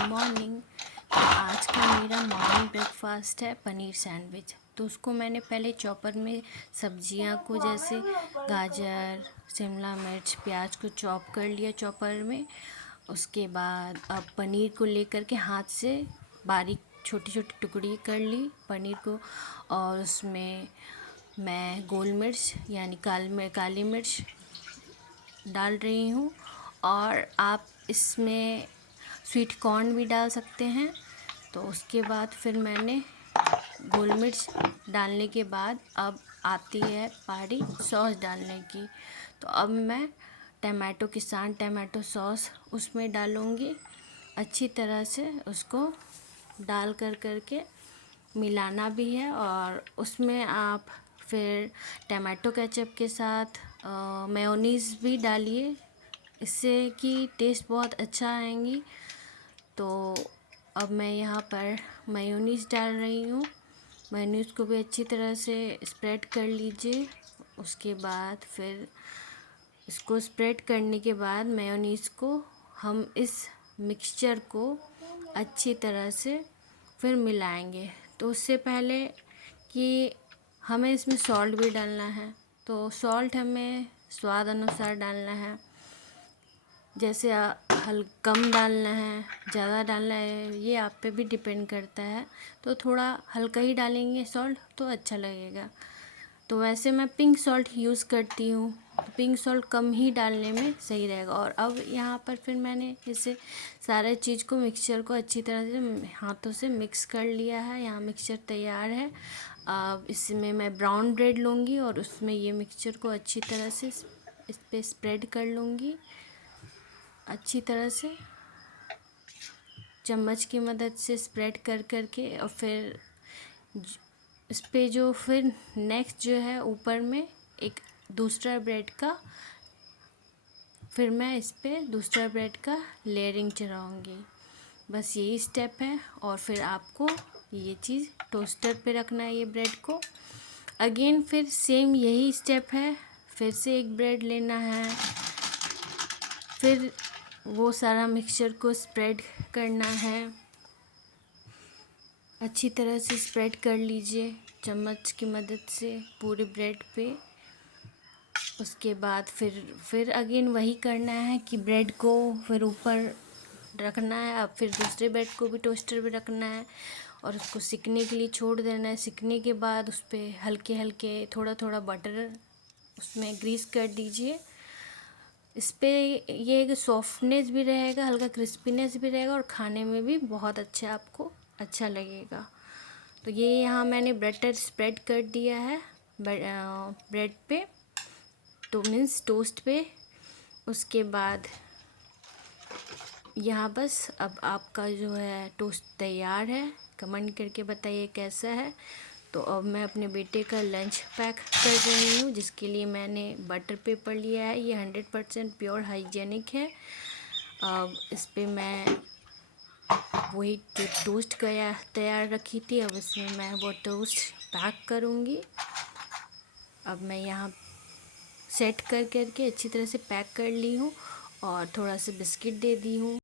Good morning. तो आज का मेरा मॉर्निंग ब्रेकफास्ट है पनीर सैंडविच। तो उसको मैंने पहले चॉपर में सब्जियां को जैसे गाजर, शिमला मिर्च, प्याज को चॉप कर लिया चॉपर में। उसके बाद अब पनीर को लेकर के हाथ से बारीक छोटी छोटी टुकड़ी कर ली पनीर को, और उसमें मैं गोल मिर्च यानी काली मिर्च डाल रही हूँ। और आप इसमें स्वीट कॉर्न भी डाल सकते हैं। तो उसके बाद फिर मैंने गोल मिर्च डालने के बाद अब आती है बारी सॉस डालने की। तो अब मैं टमाटो के साथ टमाटो सॉस उसमें डालूँगी। अच्छी तरह से उसको डाल करके मिलाना भी है। और उसमें आप फिर टमाटो केचप के साथ मेयोनीज़ भी डालिए, इससे कि टेस्ट बहुत अच्छा आएंगी। तो अब मैं यहाँ पर मेयोनीज़ डाल रही हूँ। मेयोनीज़ को भी अच्छी तरह से स्प्रेड कर लीजिए। उसके बाद फिर इसको स्प्रेड करने के बाद मेयोनीज़ को हम इस मिक्सचर को अच्छी तरह से फिर मिलाएंगे। तो उससे पहले कि हमें इसमें सॉल्ट भी डालना है, तो सॉल्ट हमें स्वाद अनुसार डालना है। जैसे कम डालना है, ज़्यादा डालना है, ये आप पे भी डिपेंड करता है। तो थोड़ा हल्का ही डालेंगे सॉल्ट तो अच्छा लगेगा। तो वैसे मैं पिंक सॉल्ट यूज़ करती हूँ, तो पिंक सॉल्ट कम ही डालने में सही रहेगा। और अब यहाँ पर फिर मैंने इसे सारे चीज़ को मिक्सचर को अच्छी तरह से हाथों से मिक्स कर लिया है। यहाँ मिक्सचर तैयार है। अब इसमें मैं ब्राउन ब्रेड लूँगी और उसमें ये मिक्सचर को अच्छी तरह से इस पर स्प्रेड कर लूँगी। अच्छी तरह से चम्मच की मदद से स्प्रेड करके और फिर इस पे जो फिर नेक्स्ट जो है ऊपर में एक दूसरा ब्रेड का, फिर मैं इस पे दूसरा ब्रेड का लेयरिंग चढ़ाऊँगी। बस यही स्टेप है। और फिर आपको ये चीज़ टोस्टर पे रखना है, ये ब्रेड को। अगेन फिर सेम यही स्टेप है, फिर से एक ब्रेड लेना है, फिर वो सारा मिक्सचर को स्प्रेड करना है। अच्छी तरह से स्प्रेड कर लीजिए चम्मच की मदद से पूरे ब्रेड पे। उसके बाद फिर अगेन वही करना है कि ब्रेड को फिर ऊपर रखना है। अब फिर दूसरे ब्रेड को भी टोस्टर पे रखना है और उसको सिकने के लिए छोड़ देना है। सिकने के बाद उस पर हल्के हल्के थोड़ा थोड़ा बटर उसमें ग्रीस कर दीजिए। इस पे ये एक सॉफ्टनेस भी रहेगा, हल्का क्रिस्पीनेस भी रहेगा और खाने में भी बहुत अच्छा आपको अच्छा लगेगा। तो ये यहाँ मैंने बटर स्प्रेड कर दिया है ब्रेड पे, तो मीन्स टोस्ट पे। उसके बाद यहाँ बस अब आपका जो है टोस्ट तैयार है। कमेंट करके बताइए कैसा है। तो अब मैं अपने बेटे का लंच पैक कर रही हूँ, जिसके लिए मैंने बटर पेपर लिया है। ये 100% प्योर हाइजेनिक है। अब इस पे मैं वही जो टोस्ट तैयार रखी थी, अब इसमें मैं वो टोस्ट पैक करूँगी। अब मैं यहाँ सेट करके अच्छी तरह से पैक कर ली हूँ और थोड़ा सा बिस्किट दे दी हूँ।